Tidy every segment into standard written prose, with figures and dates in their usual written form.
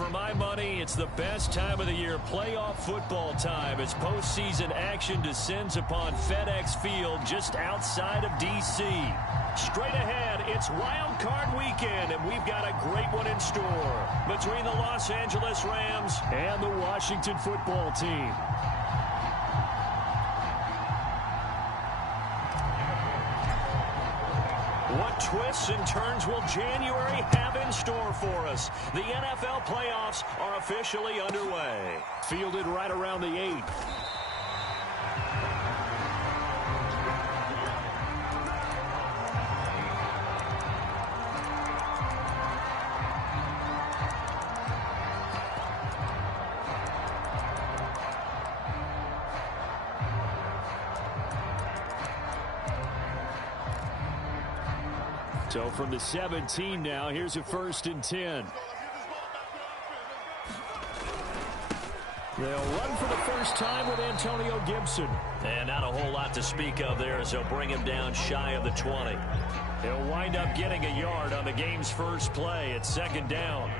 For my money, it's the best time of the year, playoff football time, as postseason action descends upon FedEx Field just outside of D.C. Straight ahead, it's Wild Card Weekend, and we've got a great one in store between the Los Angeles Rams and the Washington Football Team. What twists and turns will January have in store for us? The NFL playoffs are officially underway. Fielded right around the 8. So from the 17 now, here's a 1st and 10. They'll run for the first time with Antonio Gibson. And not a whole lot to speak of there, as they'll bring him down shy of the 20. He'll wind up getting a yard on the game's first play. It's 2nd down.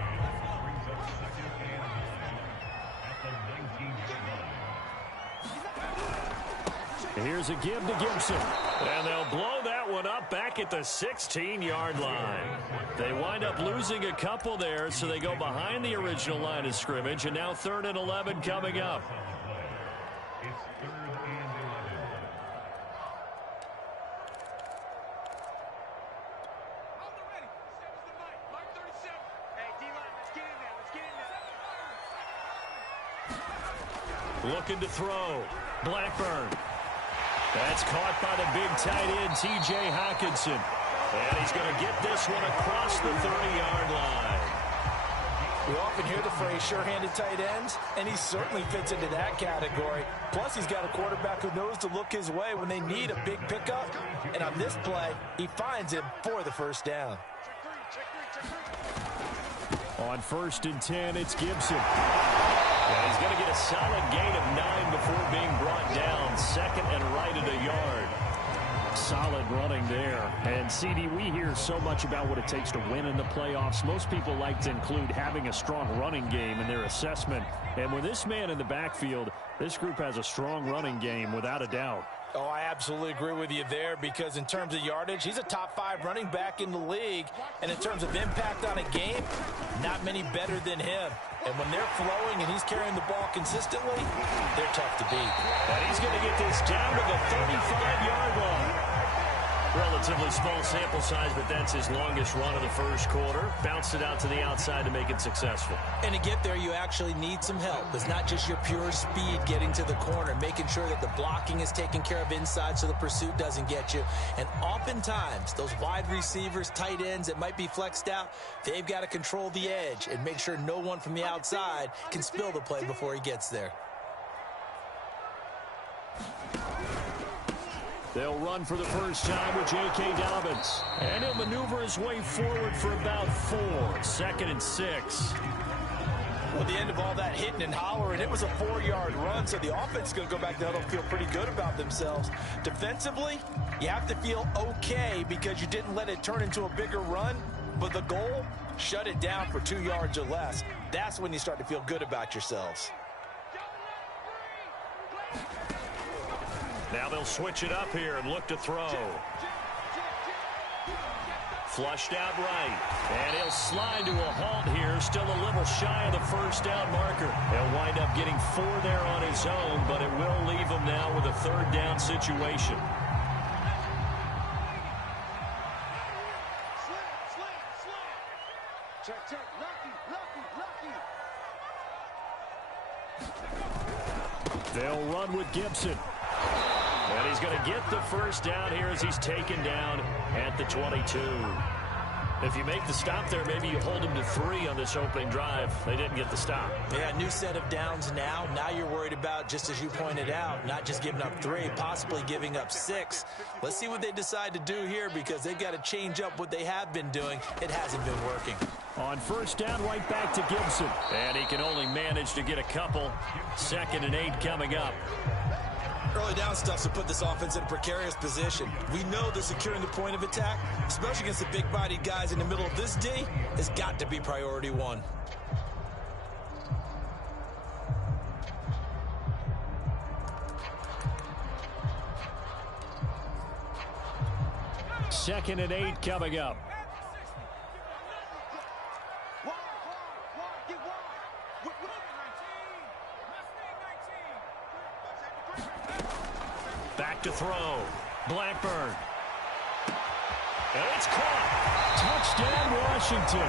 Here's a give to Gibson. And they'll blow that one up back at the 16-yard line. They wind up losing a couple there, so they go behind the original line of scrimmage, and now 3rd and 11 coming up. Looking to throw. Blackburn. That's caught by the big tight end, T.J. Hockenson. And he's going to get this one across the 30-yard line. We often hear the phrase sure-handed tight ends, and he certainly fits into that category. Plus, he's got a quarterback who knows to look his way when they need a big pickup. And on this play, he finds him for the 1st down. On 1st and 10, it's Gibson. And he's going to get a solid gain of 9 before being brought down. 2nd and right at a yard. Solid running there. And, CD, we hear so much about what it takes to win in the playoffs. Most people like to include having a strong running game in their assessment. And with this man in the backfield, this group has a strong running game without a doubt. Oh, I absolutely agree with you there, because in terms of yardage, he's a top 5 running back in the league. And in terms of impact on a game, not many better than him. And when they're flowing and he's carrying the ball consistently, they're tough to beat. And he's going to get this down to the 35-yard line. Relatively small sample size, but that's his longest run of the first quarter. Bounced it out to the outside to make it successful. And to get there, you actually need some help. It's not just your pure speed getting to the corner, making sure that the blocking is taken care of inside so the pursuit doesn't get you. And oftentimes, those wide receivers, tight ends that might be flexed out, they've got to control the edge and make sure no one from the outside can spill the play before he gets there. They'll run for the first time with J.K. Dobbins. And he'll maneuver his way forward for about 4. 2nd and 6. Well, at the end of all that hitting and hollering, it was a 4-yard run, so the offense is going to go back there and feel pretty good about themselves. Defensively, you have to feel okay because you didn't let it turn into a bigger run, but the goal, shut it down for 2 yards or less. That's when you start to feel good about yourselves. Now they'll switch it up here and look to throw. Flushed out right. And he'll slide to a halt here. Still a little shy of the 1st down marker. He'll wind up getting 4 there on his own, but it will leave him now with a 3rd down situation. They'll run with Gibson. And he's going to get the 1st down here as he's taken down at the 22. If you make the stop there, maybe you hold him to 3 on this opening drive. They didn't get the stop. Yeah, new set of downs now. Now you're worried about, just as you pointed out, not just giving up 3, possibly giving up 6. Let's see what they decide to do here, because they've got to change up what they have been doing. It hasn't been working. On 1st down, right back to Gibson. And he can only manage to get a couple. 2nd and 8 coming up. Early down stuff to put this offense in a precarious position. We know that securing the point of attack, especially against the big-bodied guys in the middle of this D, has got to be priority 1. 2nd and 8 coming up. Back to throw. Blackburn. And it's caught. Touchdown, Washington.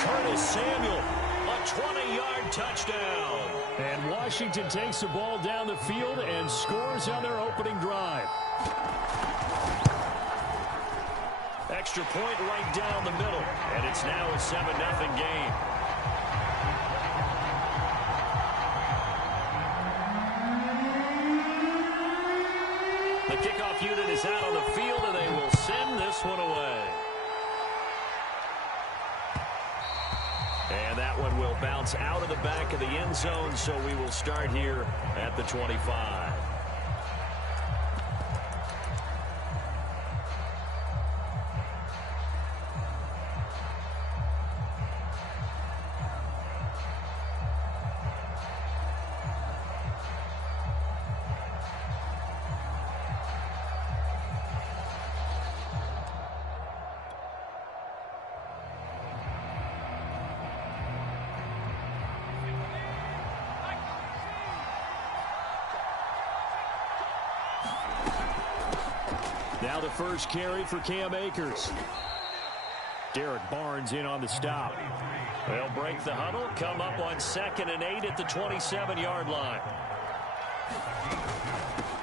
Curtis Samuel, a 20-yard touchdown. And Washington takes the ball down the field and scores on their opening drive. Extra point right down the middle. And it's now a 7-0 game. The kickoff unit is out on the field, and they will send this one away. And that one will bounce out of the back of the end zone, so we will start here at the 25. Now the first carry for Cam Akers. Derek Barnes in on the stop. They'll break the huddle, come up on 2nd and 8 at the 27-yard line.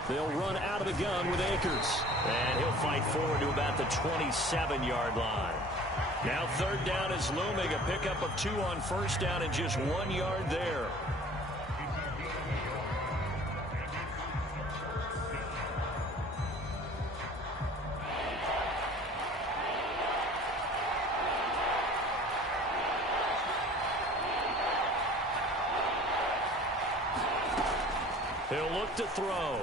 They'll run out of the gun with Akers. And he'll fight forward to about the 27-yard line. Now 3rd down is looming. A pickup of 2 on 1st down and just 1 yard there. He'll look to throw.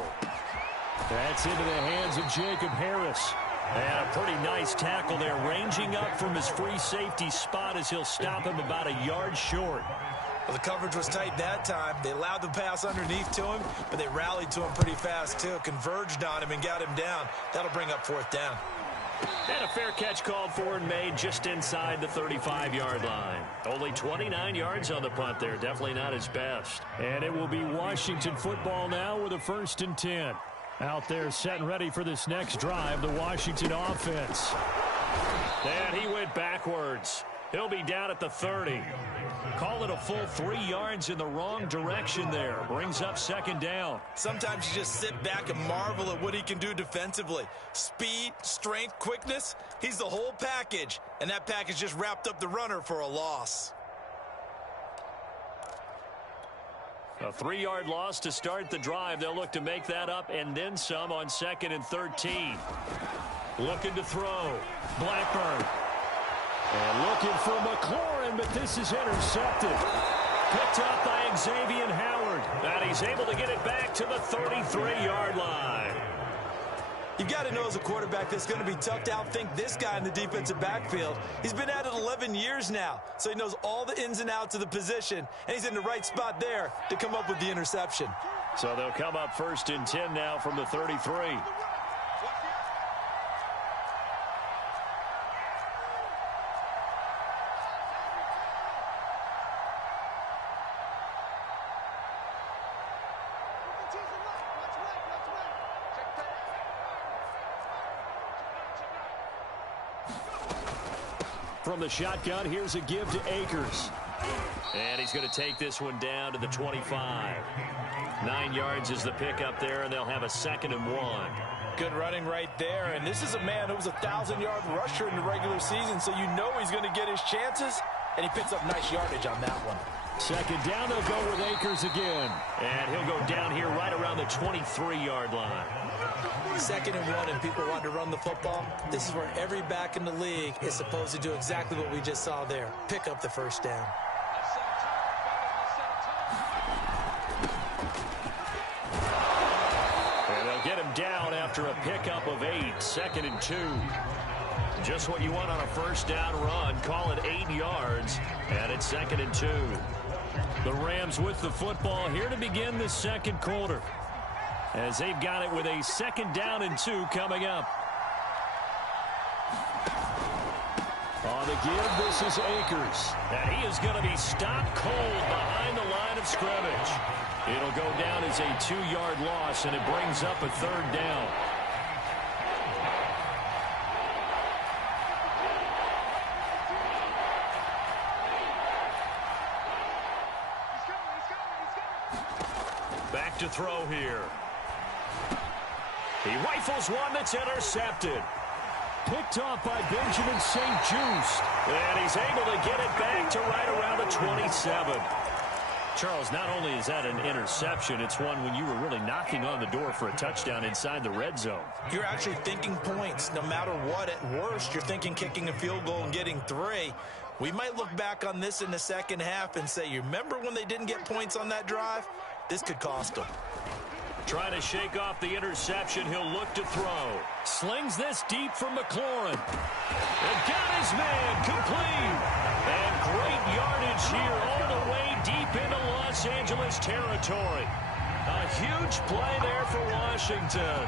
That's into the hands of Jacob Harris. And a pretty nice tackle there, ranging up from his free safety spot as he'll stop him about a yard short. Well, the coverage was tight that time. They allowed the pass underneath to him, but they rallied to him pretty fast, too. Converged on him and got him down. That'll bring up 4th down. And a fair catch called for and made just inside the 35-yard line. Only 29 yards on the punt there. Definitely not his best. And it will be Washington football now with a 1st and 10. Out there set and ready for this next drive, the Washington offense. And he went backwards. He'll be down at the 30. Call it a full 3 yards in the wrong direction there. Brings up 2nd down. Sometimes you just sit back and marvel at what he can do defensively. Speed, strength, quickness. He's the whole package. And that package just wrapped up the runner for a loss. A 3-yard loss to start the drive. They'll look to make that up and then some on 2nd and 13. Looking to throw. Blackburn. And looking for McLaurin, but this is intercepted. Picked up by Xavier Howard. And he's able to get it back to the 33-yard line. You've got to know as a quarterback that's going to be tough to outthink this guy in the defensive backfield. He's been at it 11 years now, so he knows all the ins and outs of the position, and he's in the right spot there to come up with the interception. So they'll come up 1st and 10 now from the 33. From the shotgun, here's a give to Akers. And he's going to take this one down to the 25. 9 yards is the pickup there, and they'll have a 2nd and 1. Good running right there, and this is a man who was a 1,000-yard rusher in the regular season, so you know he's going to get his chances, and he picks up nice yardage on that one. 2nd down, they'll go with Akers again. And he'll go down here right around the 23-yard line. 2nd and 1, and people want to run the football. This is where every back in the league is supposed to do exactly what we just saw there. Pick up the 1st down. And they'll get him down after a pickup of 8. 2nd and 2. Just what you want on a 1st down run. Call it 8 yards. And it's 2nd and 2. The Rams with the football here to begin the 2nd quarter, as they've got it with a 2nd down and 2 coming up. On the give, this is Akers. And he is going to be stopped cold behind the line of scrimmage. It'll go down as a 2-yard loss, and it brings up a 3rd down. Back to throw here. He rifles one that's intercepted. Picked off by Benjamin St-Juste. And he's able to get it back to right around the 27. Charles, not only is that an interception, it's one when you were really knocking on the door for a touchdown inside the red zone. You're actually thinking points. No matter what, at worst, you're thinking kicking a field goal and getting 3. We might look back on this in the second half and say, you remember when they didn't get points on that drive? This could cost them. Trying to shake off the interception. He'll look to throw. Slings this deep from McLaurin. And got his man complete. And great yardage here all the way deep into Los Angeles territory. A huge play there for Washington.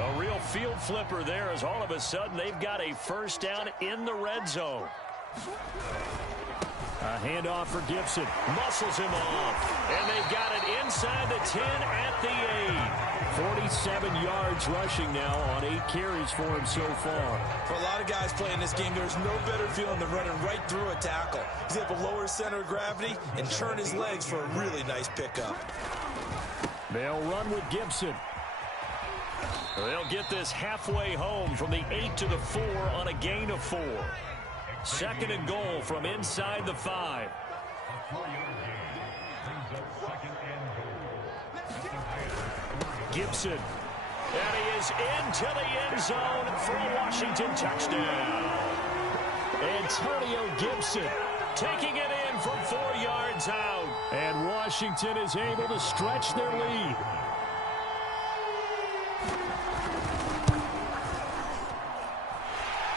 A real field flipper there as all of a sudden they've got a 1st down in the red zone. A handoff for Gibson. Muscles him off. And they've got it inside the 10 at the 8. 47 yards rushing now on 8 carries for him so far. For a lot of guys playing this game, there's no better feeling than running right through a tackle. He's able to lower his center of gravity and turn his legs for a really nice pickup. They'll run with Gibson. They'll get this halfway home from the 8 to the 4 on a gain of 4. 2nd and goal from inside the 5. Gibson. And he is into the end zone for a Washington touchdown. Antonio Gibson taking it in from 4 yards out. And Washington is able to stretch their lead.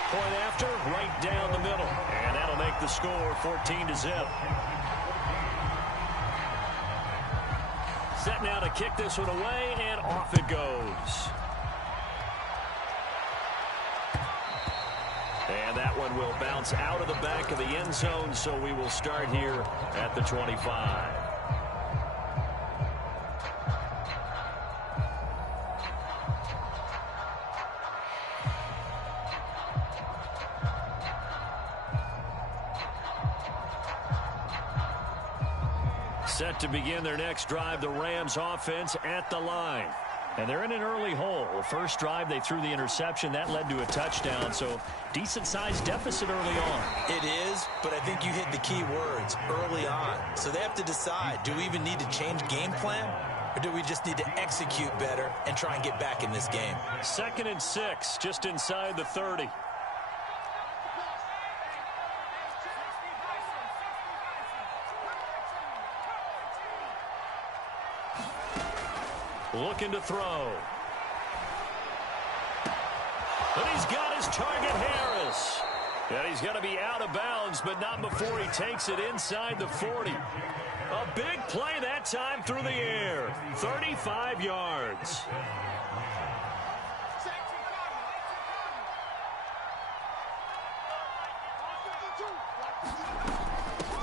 Point after, right down the middle. And that'll make the score 14-0. Set now to kick this one away, and off it goes. And that one will bounce out of the back of the end zone, so we will start here at the 25. Set to begin their next drive, the Rams offense at the line. And they're in an early hole. The first drive, they threw the interception. That led to a touchdown, so decent-sized deficit early on. It is, but I think you hit the key words, early on. So they have to decide, do we even need to change game plan, or do we just need to execute better and try and get back in this game? 2nd and 6, just inside the 30. Looking to throw. And he's got his target, Harris. And he's going to be out of bounds, but not before he takes it inside the 40. A big play that time through the air. 35 yards.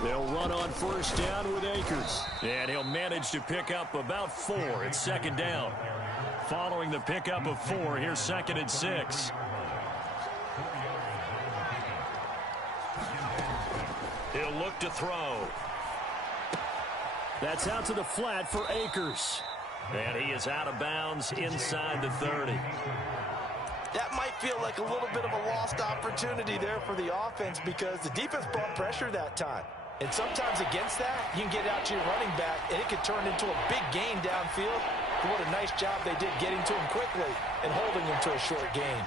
They'll run on 1st down with Akers. And he'll manage to pick up about 4. It's 2nd down. Following the pickup of 4, here's 2nd and 6. He'll look to throw. That's out to the flat for Akers. And he is out of bounds inside the 30. That might feel like a little bit of a lost opportunity there for the offense because the defense brought pressure that time. And sometimes against that, you can get out to your running back, and it could turn into a big gain downfield. But what a nice job they did getting to him quickly and holding him to a short gain.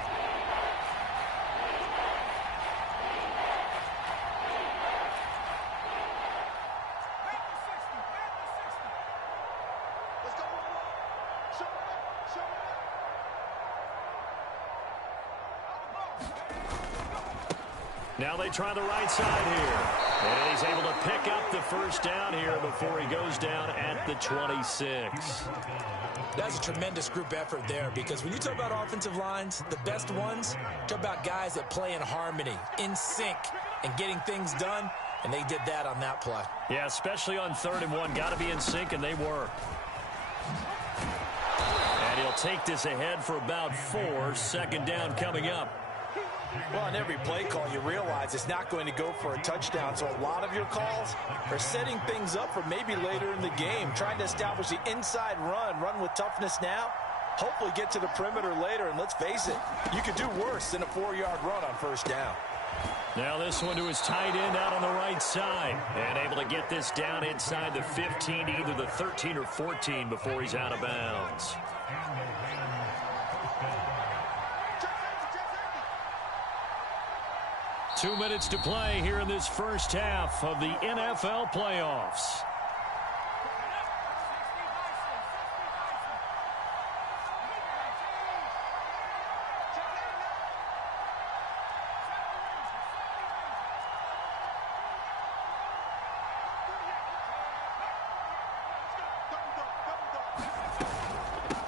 Now they try the right side here. And he's able to pick up the first down here before he goes down at the 26. That's a tremendous group effort there, because when you talk about offensive lines, the best ones, talk about guys that play in harmony, in sync, and getting things done, and they did that on that play. Yeah, especially on 3rd and 1. Got to be in sync, and they were. And he'll take this ahead for about 4. 2nd down coming up. Well, on every play call, you realize it's not going to go for a touchdown, so a lot of your calls are setting things up for maybe later in the game, trying to establish the inside run with toughness now, hopefully get to the perimeter later, and let's face it, you could do worse than a 4-yard run on 1st down. Now this one to his tight end out on the right side, and able to get this down inside the 15, either the 13 or 14 before he's out of bounds. Two minutes to play here in this first half of the NFL playoffs.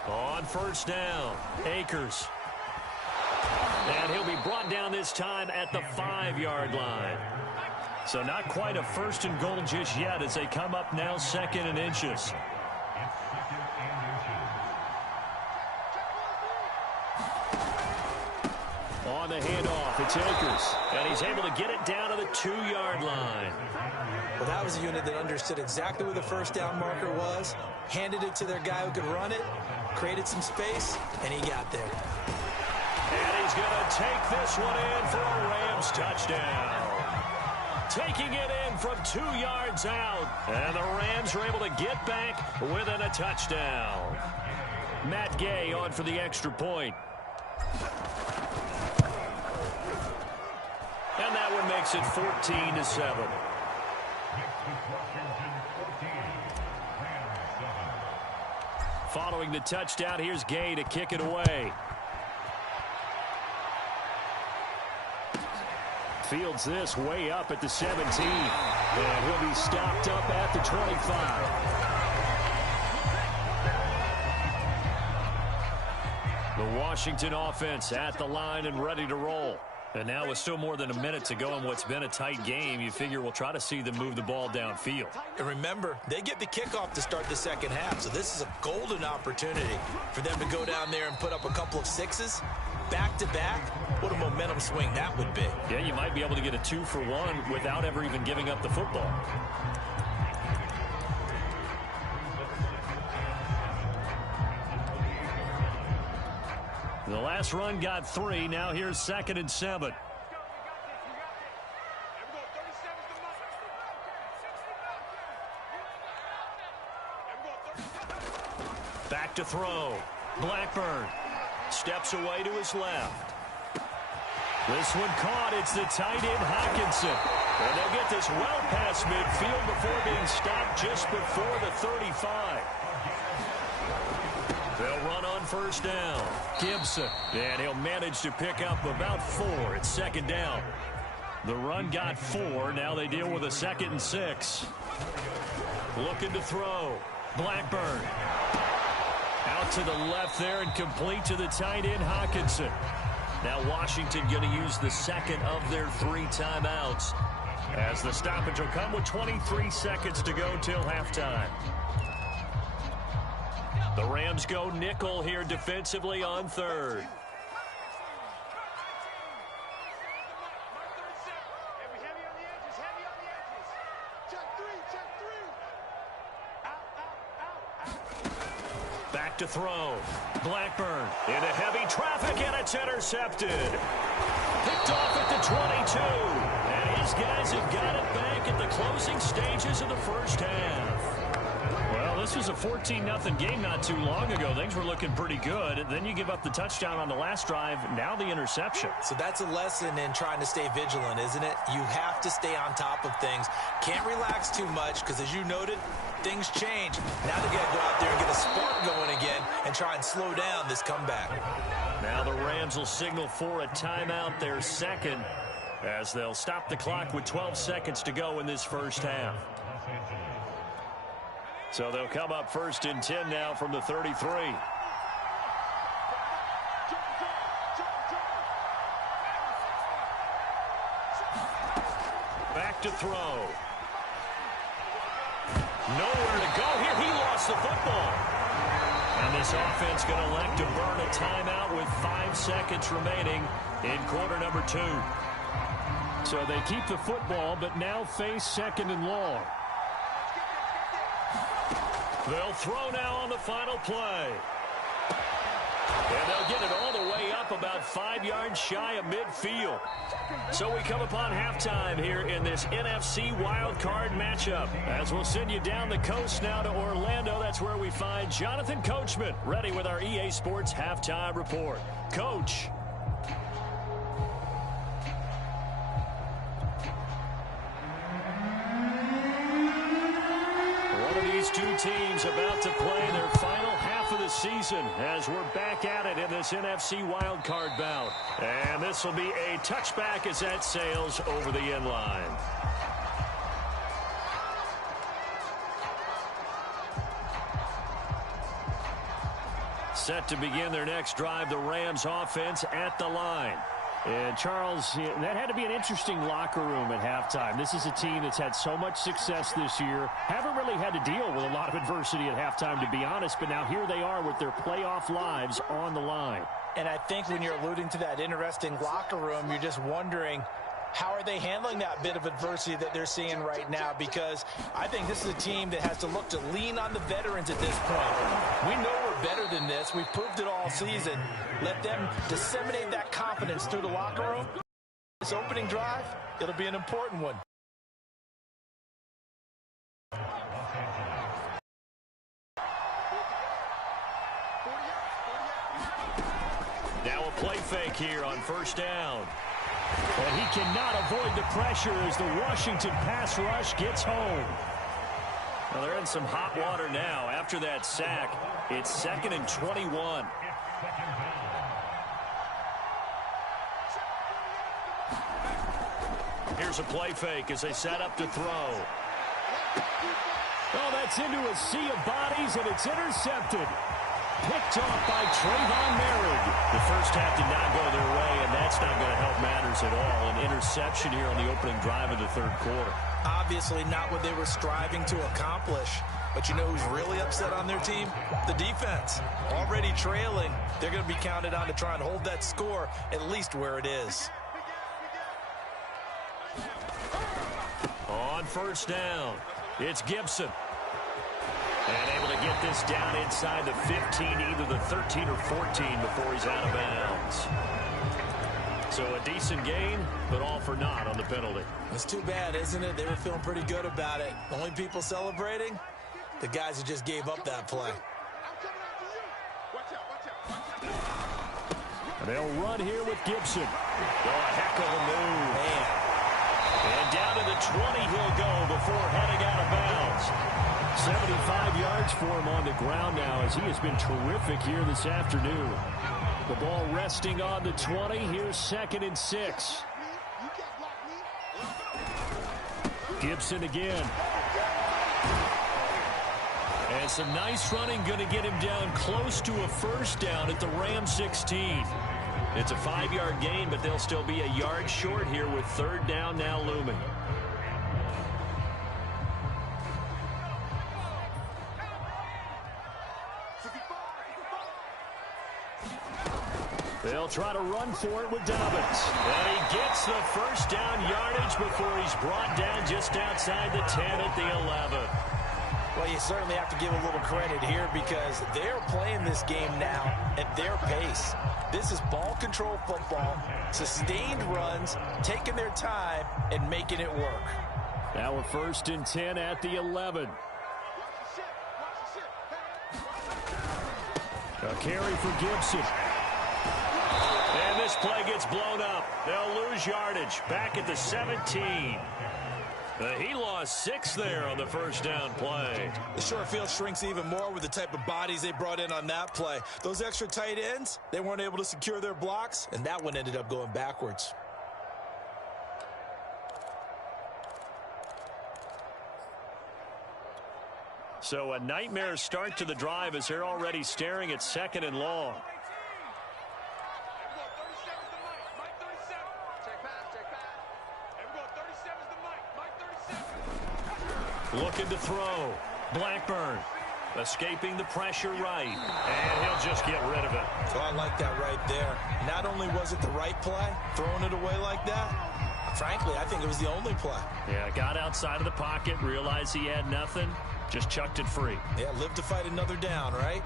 On 1st down, Akers. And he'll be brought down this time at the 5-yard line. So not quite a 1st and goal just yet as they come up now 2nd and inches. On the handoff, it's Akers. And he's able to get it down to the 2-yard line. Well, that was a unit that understood exactly where the 1st down marker was, handed it to their guy who could run it, created some space, and he got there. And he's going to take this one in for a Rams touchdown. Taking it in from 2 yards out. And the Rams are able to get back within a touchdown. Matt Gay on for the extra point. And that one makes it 14-7. Following the touchdown, here's Gay to kick it away. Fields this way up at the 17. And he'll be stopped up at the 25. The Washington offense at the line and ready to roll. And now with still more than a minute to go in what's been a tight game, you figure we'll try to see them move the ball downfield. And remember, they get the kickoff to start the 2nd half, so this is a golden opportunity for them to go down there and put up a couple of 6s. Back-to-back, what a momentum swing that would be. Yeah, you might be able to get a 2-for-1 without ever even giving up the football. The last run got 3. Now here's 2nd and 7. Back to throw. Blackburn steps away to his left. This one caught. It's the tight end Hockenson. And they'll get this well past midfield before being stopped just before the 35. They'll run on 1st down. Gibson. And he'll manage to pick up about 4. It's 2nd down. The run got 4. Now they deal with a 2nd and 6. Looking to throw. Blackburn. Out to the left there and complete to the tight end Hockenson. Now Washington going to use the 2nd of their 3 timeouts, as the stoppage will come with 23 seconds to go till halftime. The Rams go nickel here defensively on 3rd. Back to throw. Blackburn into heavy traffic, and it's intercepted. Picked off at the 22. And his guys have got it back at the closing stages of the 1st half. Well, this was a 14-0 game not too long ago. Things were looking pretty good. Then you give up the touchdown on the last drive. Now the interception. So that's a lesson in trying to stay vigilant, isn't it? You have to stay on top of things. Can't relax too much because, as you noted, things change. Now they got to go out there and get a spark going again and try and slow down this comeback. Now the Rams will signal for a timeout, their 2nd. as they'll stop the clock with 12 seconds to go in this first half. So they'll come up 1st and 10 now from the 33. Back to throw. Nowhere to go here. He lost the football. And this offense going to elect to burn a timeout with 5 seconds remaining in quarter number 2. So they keep the football, but now face 2nd and long. They'll throw now on the final play. And they'll get it all the way up about 5 yards shy of midfield. So we come upon halftime here in this NFC wildcard matchup. As we'll send you down the coast now to Orlando. That's where we find Jonathan Coachman ready with our EA Sports halftime report. Coach. These two teams about to play their final half of the season as we're back at it in this NFC wildcard bout. And this will be a touchback as that sails over the end line. Set to begin their next drive, the Rams offense at the line. And, Charles, that had to be an interesting locker room at halftime. This is a team that's had so much success this year. Haven't really had to deal with a lot of adversity at halftime, to be honest. But now here they are with their playoff lives on the line. And I think when you're alluding to that interesting locker room, you're just wondering, how are they handling that bit of adversity that they're seeing right now? Because I think this is a team that has to look to lean on the veterans at this point. We know we're better than this. We've proved it all season. Let them disseminate that confidence through the locker room. This opening drive, it'll be an important one. Now a play fake here on 1st down. And he cannot avoid the pressure as the Washington pass rush gets home. Well, they're in some hot water now. After that sack, it's 2nd and 21. Here's a play fake as they set up to throw. Oh, that's into a sea of bodies, and it's intercepted. Picked off by Trayvon Merrick. The first half did not go their way, and that's not going to help matters at all. An interception here on the opening drive of the 3rd quarter. Obviously not what they were striving to accomplish. But you know who's really upset on their team? The defense. Already trailing. They're going to be counted on to try and hold that score at least where it is. On 1st down, it's Gibson. And able to get this down inside the 15, either the 13 or 14 before he's out of bounds. So a decent gain, but all for naught on the penalty. It's too bad, isn't it? They were feeling pretty good about it. Only people celebrating, the guys who just gave up that play. They'll run here with Gibson. Oh, a heck of a move. Man. And down to the 20 he'll go before heading out of bounds. 75 yards for him on the ground now as he has been terrific here this afternoon. The ball resting on the 20. Here's 2nd and 6. Gibson again. And some nice running going to get him down close to a 1st down at the Rams 16. It's a 5-yard gain, but they'll still be a yard short here with 3rd down now looming. They'll try to run for it with Dobbins. And he gets the 1st down yardage before he's brought down just outside the 10 at the 11. Well, you certainly have to give a little credit here because they're playing this game now at their pace. This is ball control football, sustained runs, taking their time and making it work. Now a 1st and 10 at the 11. A carry for Gibson. And this play gets blown up. They'll lose yardage back at the 17. He lost 6 there on the 1st down play. The short field shrinks even more with the type of bodies they brought in on that play. Those extra tight ends, they weren't able to secure their blocks, and that one ended up going backwards. So a nightmare start to the drive as they're already staring at 2nd and long. Looking to throw. Blackburn escaping the pressure right. And he'll just get rid of it. So I like that right there. Not only was it the right play, throwing it away like that, frankly, I think it was the only play. Yeah, got outside of the pocket, realized he had nothing, just chucked it free. Yeah, live to fight another down, right?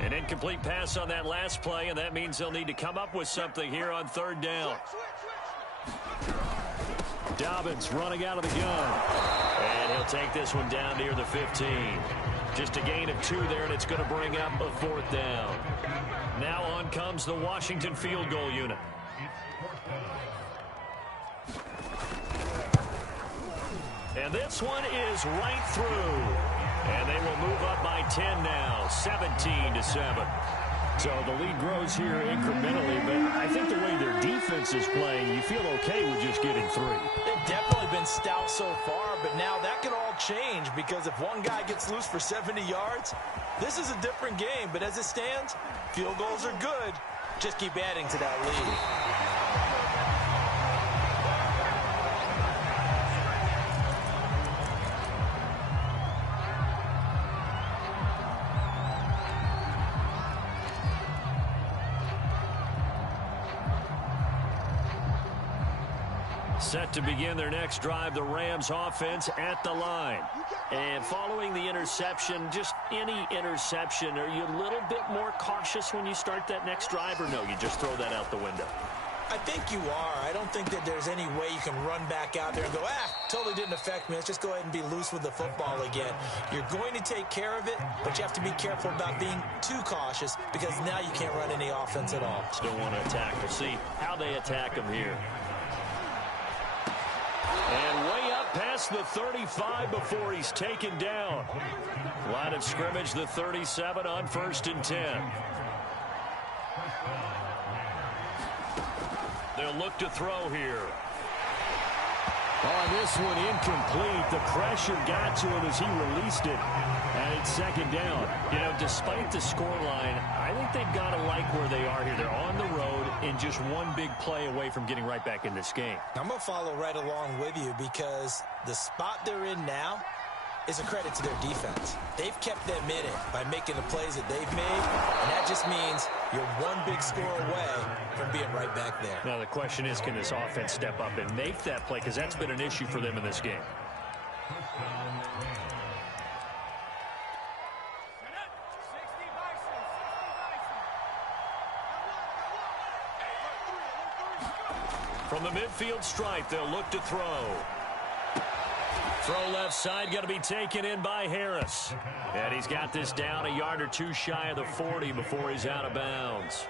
An incomplete pass on that last play, and that means they'll need to come up with something here on 3rd down. Dobbins running out of the gun. And he'll take this one down near the 15. Just a gain of 2 there, and it's going to bring up a 4th down. Now on comes the Washington field goal unit. And this one is right through. And they will move up by 10 now, 17-7. So the lead grows here incrementally, but I think the way their defense is playing, you feel okay with just getting 3. They've definitely been stout so far, but now that can all change because if one guy gets loose for 70 yards, this is a different game. But as it stands, field goals are good. Just keep adding to that lead. Set to begin their next drive, the Rams offense at the line. And following the interception, just any interception, are you a little bit more cautious when you start that next drive, or no, you just throw that out the window? I think you are. I don't think that there's any way you can run back out there and go, totally didn't affect me. Let's just go ahead and be loose with the football again. You're going to take care of it, but you have to be careful about being too cautious because now you can't run any offense at all. Still want to attack. We'll see how they attack them here. And way up past the 35 before he's taken down. Line of scrimmage, the 37 on 1st and 10. They'll look to throw here. On this one, incomplete. The pressure got to him as he released it. And it's 2nd down. You know, despite the scoreline, I think they've got to like where they are here. They're on the road and just one big play away from getting right back in this game. I'm going to follow right along with you because the spot they're in now is a credit to their defense. They've kept them in it by making the plays that they've made, and that just means you're one big score away from being right back there. Now the question is, can this offense step up and make that play? Because that's been an issue for them in this game. From the midfield stripe, they'll look to throw. Throw left side, going to be taken in by Harris. And he's got this down a yard or 2 shy of the 40 before he's out of bounds.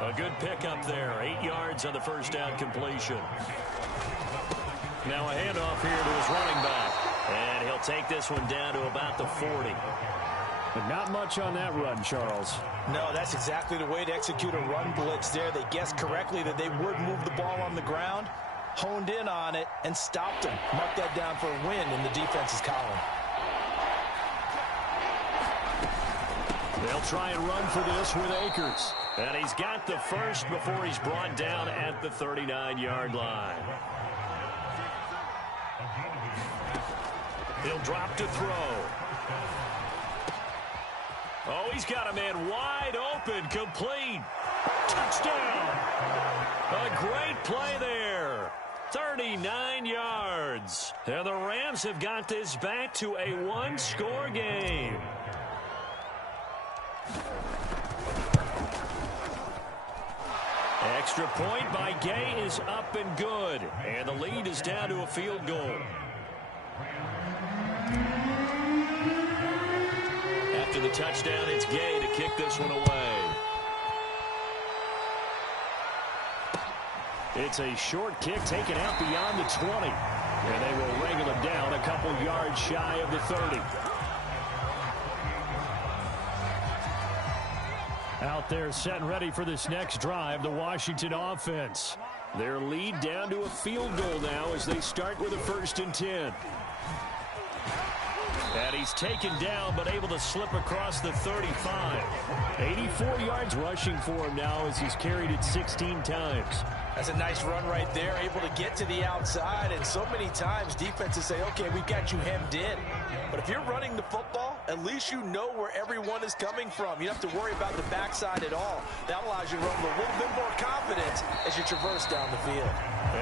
A good pickup there, 8 yards on the first down completion. Now a handoff here to his running back. And he'll take this one down to about the 40. But not much on that run, Charles. No, that's exactly the way to execute a run blitz there. They guessed correctly that they would move the ball on the ground, honed in on it, and stopped him. Mark that down for a win in the defense's column. They'll try and run for this with Akers. And he's got the first before he's brought down at the 39-yard line. He'll drop to throw. Oh, he's got a man wide open, complete. Touchdown. A great play there. 39 yards. And the Rams have got this back to a one-score game. Extra point by Gay is up and good. And the lead is down to a field goal. After the touchdown, it's Gay to kick this one away. It's a short kick taken out beyond the 20. And they will wrangle him down a couple yards shy of the 30. Out there set and ready for this next drive, the Washington offense. Their lead down to a field goal now as they start with a 1st and 10. And he's taken down, but able to slip across the 35. 84 yards rushing for him now as he's carried it 16 times. That's a nice run right there, able to get to the outside. And so many times defenses say, okay, we've got you hemmed in. But if you're running the football, at least you know where everyone is coming from. You don't have to worry about the backside at all. That allows you to run with a little bit more confidence as you traverse down the field.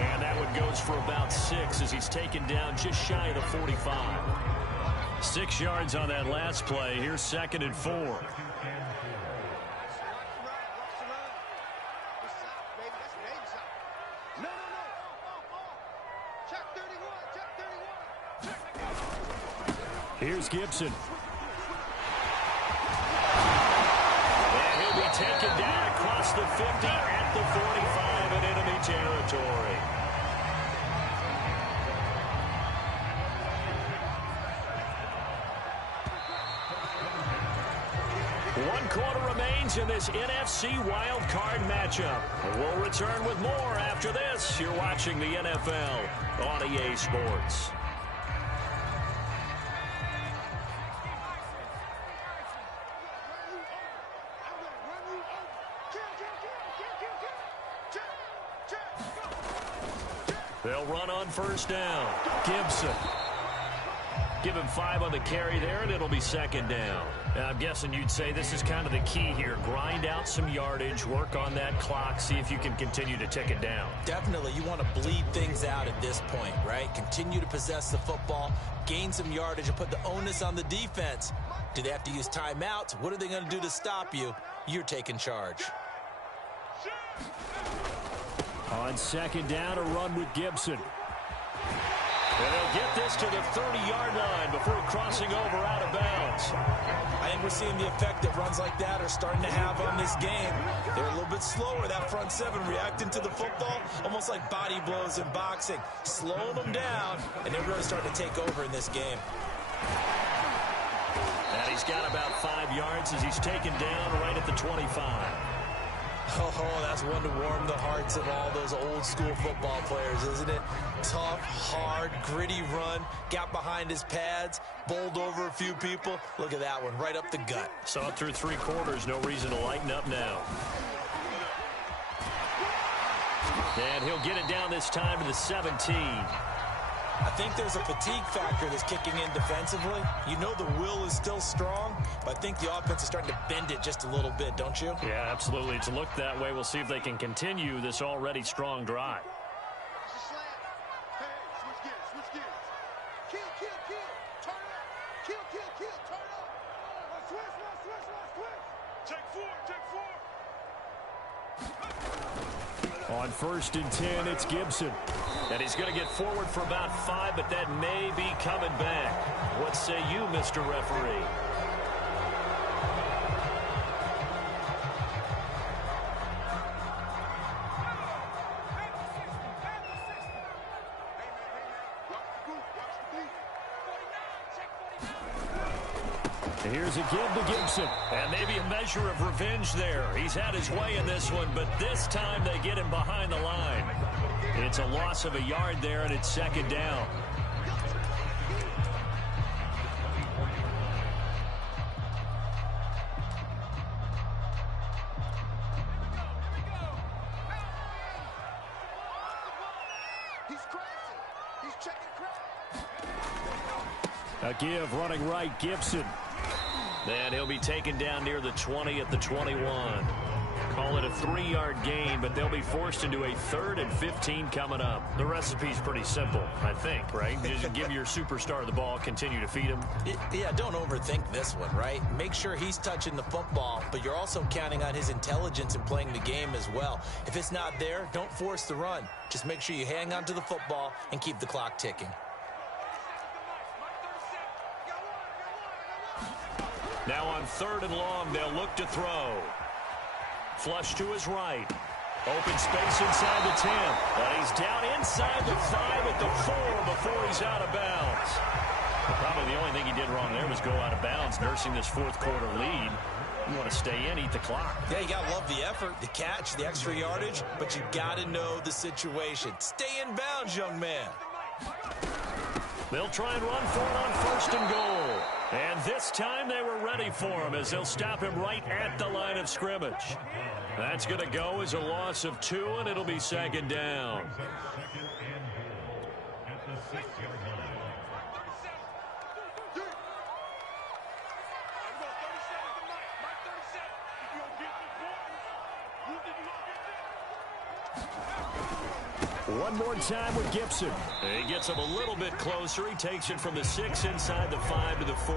And that one goes for about 6 as he's taken down just shy of the 45. 6 yards on that last play. Here's 2nd and 4. Here's Gibson. And he'll be taken down across the 50 at the 45 in enemy territory. One quarter remains in this NFC Wild Card matchup. We'll return with more after this. You're watching the NFL on EA Sports. They'll run on 1st down. Gibson. Give him 5 on the carry there, and it'll be 2nd down. I'm guessing you'd say this is kind of the key here. Grind out some yardage, work on that clock, see if you can continue to tick it down. Definitely. You want to bleed things out at this point, right? Continue to possess the football, gain some yardage, and put the onus on the defense. Do they have to use timeouts? What are they going to do to stop you? You're taking charge. On 2nd down, a run with Gibson. And they'll get this to the 30-yard line before crossing over out of bounds. I think we're seeing the effect that runs like that are starting to have on this game. They're a little bit slower, that front 7, reacting to the football, almost like body blows in boxing. Slowing them down, and they're really starting to take over in this game. And he's got about 5 yards as he's taken down right at the 25. Oh, that's one to warm the hearts of all those old school football players, isn't it? Tough, hard, gritty run, got behind his pads, bowled over a few people. Look at that one, right up the gut. Saw it through 3 quarters, no reason to lighten up now. And he'll get it down this time to the 17. I think there's a fatigue factor that's kicking in defensively. You know the will is still strong, but I think the offense is starting to bend it just a little bit, don't you? Yeah, absolutely. It's looked that way. We'll see if they can continue this already strong drive. On 1st and 10, it's Gibson. And he's going to get forward for about 5, but that may be coming back. What say you, Mr. Referee? And here's a give to Gibson. And maybe a measure of revenge there. He's had his way in this one, but this time they get him behind the line. It's a loss of a yard there, and it's 2nd down. A give running right, Gibson. And he'll be taken down near the 20 at the 21. Call it a 3-yard gain, but they'll be forced into a 3rd and 15 coming up. The recipe's pretty simple, I think, right? Just give your superstar the ball, continue to feed him. Yeah, don't overthink this one, right? Make sure he's touching the football, but you're also counting on his intelligence in playing the game as well. If it's not there, don't force the run. Just make sure you hang on to the football and keep the clock ticking. Now on 3rd and long, they'll look to throw. Flush to his right. Open space inside the 10. And he's down inside the 5 at the 4 before he's out of bounds. Probably the only thing he did wrong there was go out of bounds, nursing this 4th quarter lead. You want to stay in, eat the clock. Yeah, you got to love the effort, the catch, the extra yardage, but you got to know the situation. Stay in bounds, young man. They'll try and run for it on 1st and goal. And this time they were ready for him as they'll stop him right at the line of scrimmage. That's going to go as a loss of 2, and it'll be 2nd down. One more time with Gibson. He gets him a little bit closer. He takes it from the 6 inside the 5 to the 4.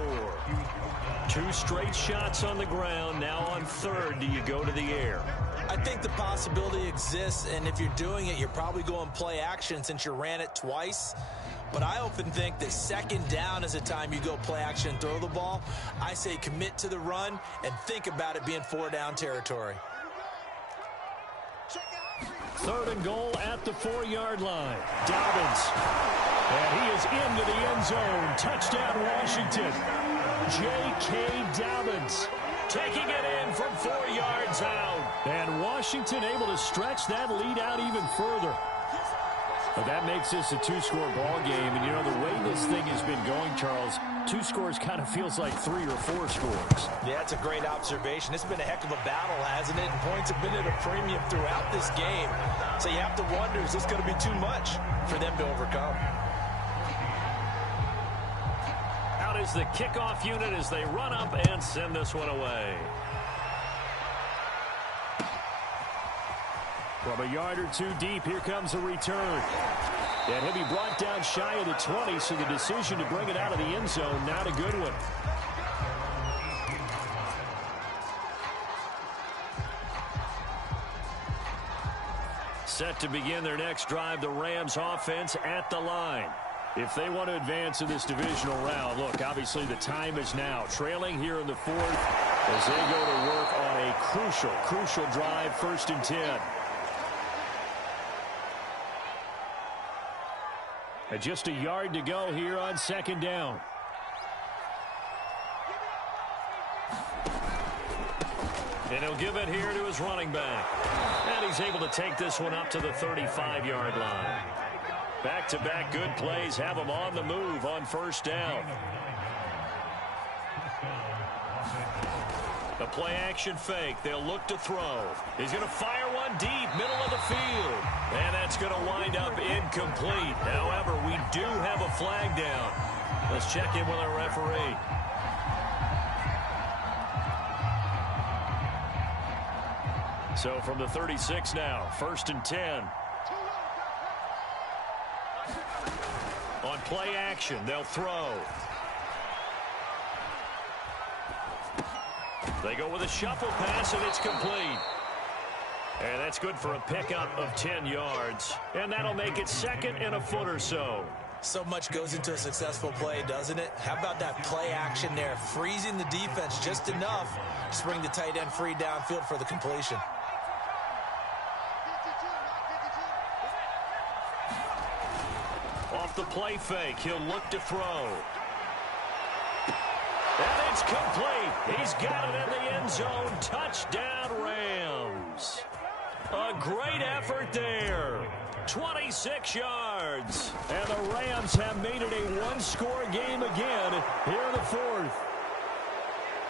2 straight shots on the ground. Now on 3rd, do you go to the air? I think the possibility exists, and if you're doing it, you're probably going play action since you ran it twice. But I often think that 2nd down is a time you go play action and throw the ball. I say commit to the run and think about it being 4-down territory. 3rd and goal at the 4-yard line. Dobbins. And he is into the end zone. Touchdown, Washington. J.K. Dobbins taking it in from 4 yards out. And Washington able to stretch that lead out even further. But that makes this a 2-score ball game. And, you know, the way this thing has been going, Charles, 2 scores kind of feels like 3 or 4 scores. Yeah, it's a great observation. It's been a heck of a battle, hasn't it? And points have been at a premium throughout this game. So you have to wonder, is this going to be too much for them to overcome? Out is the kickoff unit as they run up and send this one away. From a yard or 2 deep, here comes a return. And he'll be brought down shy of the 20, so the decision to bring it out of the end zone, not a good one. Set to begin their next drive, the Rams offense at the line. If they want to advance in this divisional round, look, obviously the time is now. Trailing here in the 4th as they go to work on a crucial drive, 1st and 10. And just a yard to go here on 2nd down. And he'll give it here to his running back. And he's able to take this one up to the 35-yard line. Back-to-back good plays have him on the move on 1st down. A play-action fake. They'll look to throw. He's going to fire one deep, middle of the field. And that's going to wind up incomplete. However, we do have a flag down. Let's check in with our referee. So from the 36 now, 1st and 10. On play action, they'll throw. They go with a shuffle pass, and it's complete. And that's good for a pickup of 10 yards. And that'll make it 2nd and a foot or so. So much goes into a successful play, doesn't it? How about that play action there? Freezing the defense just enough to bring the tight end free downfield for the completion. Off the play fake, he'll look to throw. And it's complete. He's got it in the end zone. Touchdown, Rams. A great effort there. 26 yards. And the Rams have made it a 1-score game again here in the 4th.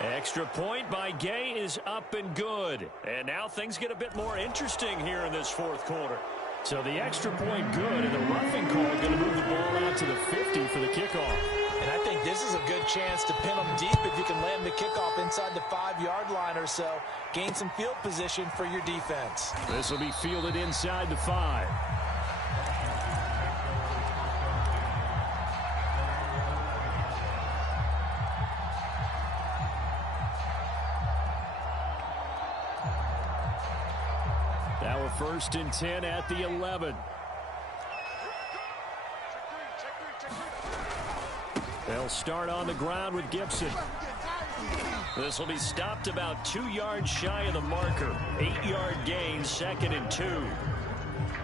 Extra point by Gay is up and good. And now things get a bit more interesting here in this 4th quarter. So the extra point good, and the roughing call going to move the ball out to the 50 for the kickoff. And I think this is a good chance to pin them deep if you can land the kickoff inside the 5-yard line or so. Gain some field position for your defense. This will be fielded inside the 5. Now a 1st and 10 at the 11. They'll start on the ground with Gibson. This will be stopped about 2 yards shy of the marker. 8-yard gain, 2nd and 2.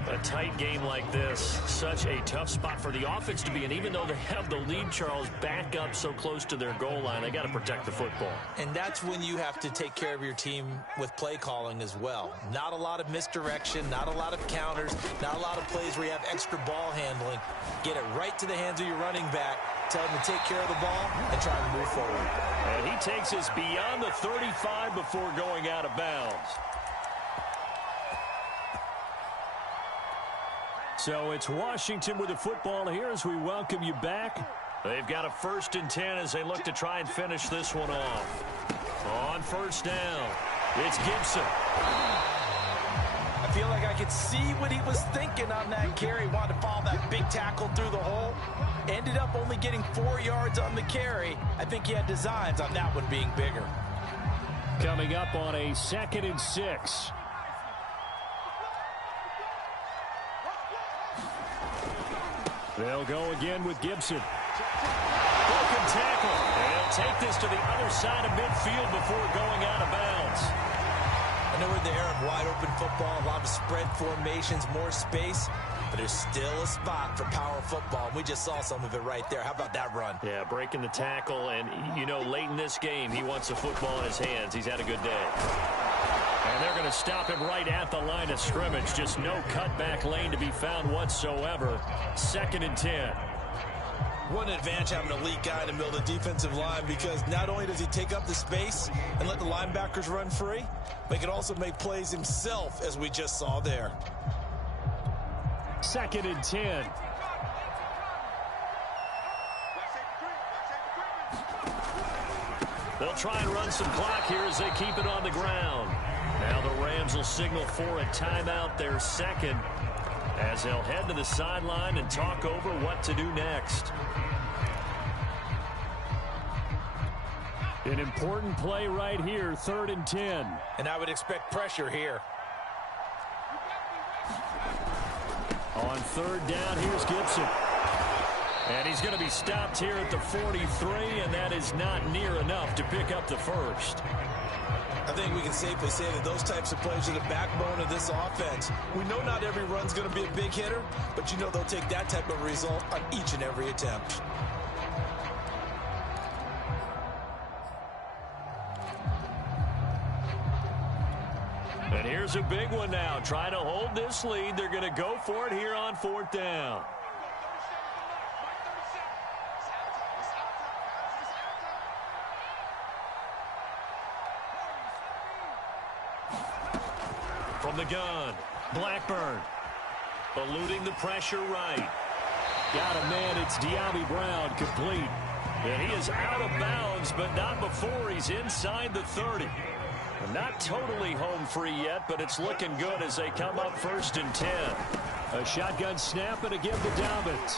A tight game like this, such a tough spot for the offense to be in. Even though they have the lead, Charles, back up so close to their goal line, they got to protect the football. And that's when you have to take care of your team with play calling as well. Not a lot of misdirection, not a lot of counters, not a lot of plays where you have extra ball handling. Get it right to the hands of your running back. Tell him to take care of the ball and try to move forward. And he takes us beyond the 35 before going out of bounds. So it's Washington with the football here as we welcome you back. They've got a 1st and 10 as they look to try and finish this one off. On 1st down, it's Gibson. I feel like I could see what he was thinking on that carry. Wanted to follow that big tackle through the hole. Ended up only getting 4 yards on the carry. I think he had designs on that one being bigger. Coming up on a 2nd and 6. They'll go again with Gibson. Broken tackle. And he'll take this to the other side of midfield before going out of bounds. I know we're in the era of wide open football, a lot of spread formations, more space, but there's still a spot for power football. And we just saw some of it right there. How about that run? Yeah, breaking the tackle, and, you know, late in this game, he wants the football in his hands. He's had a good day. And they're going to stop him right at the line of scrimmage. Just no cutback lane to be found whatsoever. 2nd and 10. What an advantage having an elite guy in the middle of the defensive line, because not only does he take up the space and let the linebackers run free, but he can also make plays himself, as we just saw there. 2nd and 10. They'll try and run some clock here as they keep it on the ground. Now the Rams will signal for a timeout, their 2nd, as they'll head to the sideline and talk over what to do next. An important play right here, 3rd and 10. And I would expect pressure here. On 3rd down, here's Gibson. And he's going to be stopped here at the 43, and that is not near enough to pick up the 1st. I think we can safely say that those types of plays are the backbone of this offense. We know not every run's going to be a big hitter, but you know they'll take that type of result on each and every attempt. And here's a big one now. Trying to hold this lead. They're going to go for it here on 4th down. From the gun, Blackburn eluding the pressure right. Got a man, it's De'Ami Brown, complete. And he is out of bounds, but not before he's inside the 30. Not totally home free yet, but it's looking good as they come up 1st and 10. A shotgun snap and a give to Dobbins.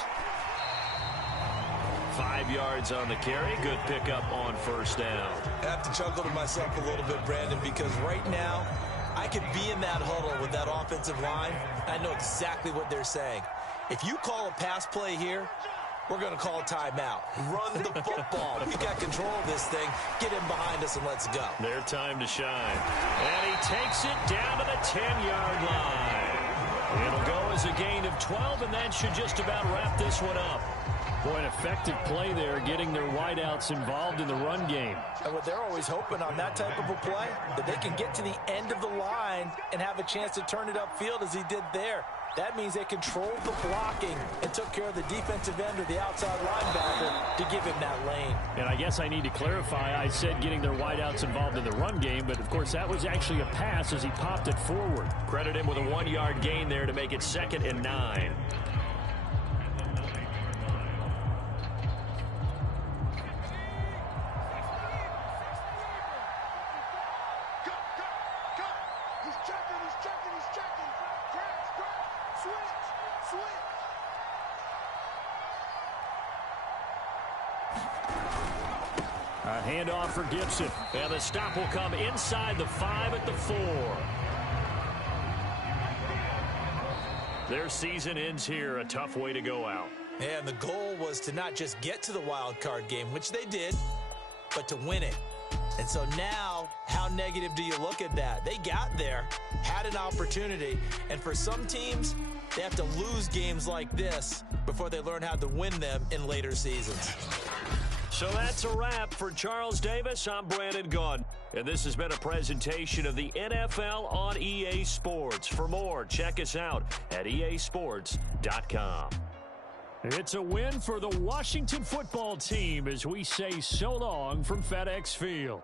5 yards on the carry. Good pickup on 1st down. I have to chuckle to myself a little bit, Brandon, because right now I could be in that huddle with that offensive line. I know exactly what they're saying. If you call a pass play here, we're going to call a timeout. Run the football. We got control of this thing. Get him behind us and let's go. Their time to shine. And he takes it down to the 10-yard line. It'll go as a gain of 12, and that should just about wrap this one up. Boy, an effective play there, getting their wideouts involved in the run game. And what they're always hoping on that type of a play, that they can get to the end of the line and have a chance to turn it upfield as he did there. That means they controlled the blocking and took care of the defensive end or the outside linebacker to give him that lane. And I guess I need to clarify, I said getting their wideouts involved in the run game, but of course that was actually a pass as he popped it forward. Credit him with a 1-yard gain there to make it 2nd and 9. A handoff for Gibson. And the stop will come inside the 5 at the 4. Their season ends here. A tough way to go out. And the goal was to not just get to the wild card game, which they did, but to win it. And so now, how negative do you look at that? They got there, had an opportunity, and for some teams, they have to lose games like this before they learn how to win them in later seasons. So that's a wrap for Charles Davis. I'm Brandon Gaudin, and this has been a presentation of the NFL on EA Sports. For more, check us out at easports.com. It's a win for the Washington football team as we say so long from FedEx Field.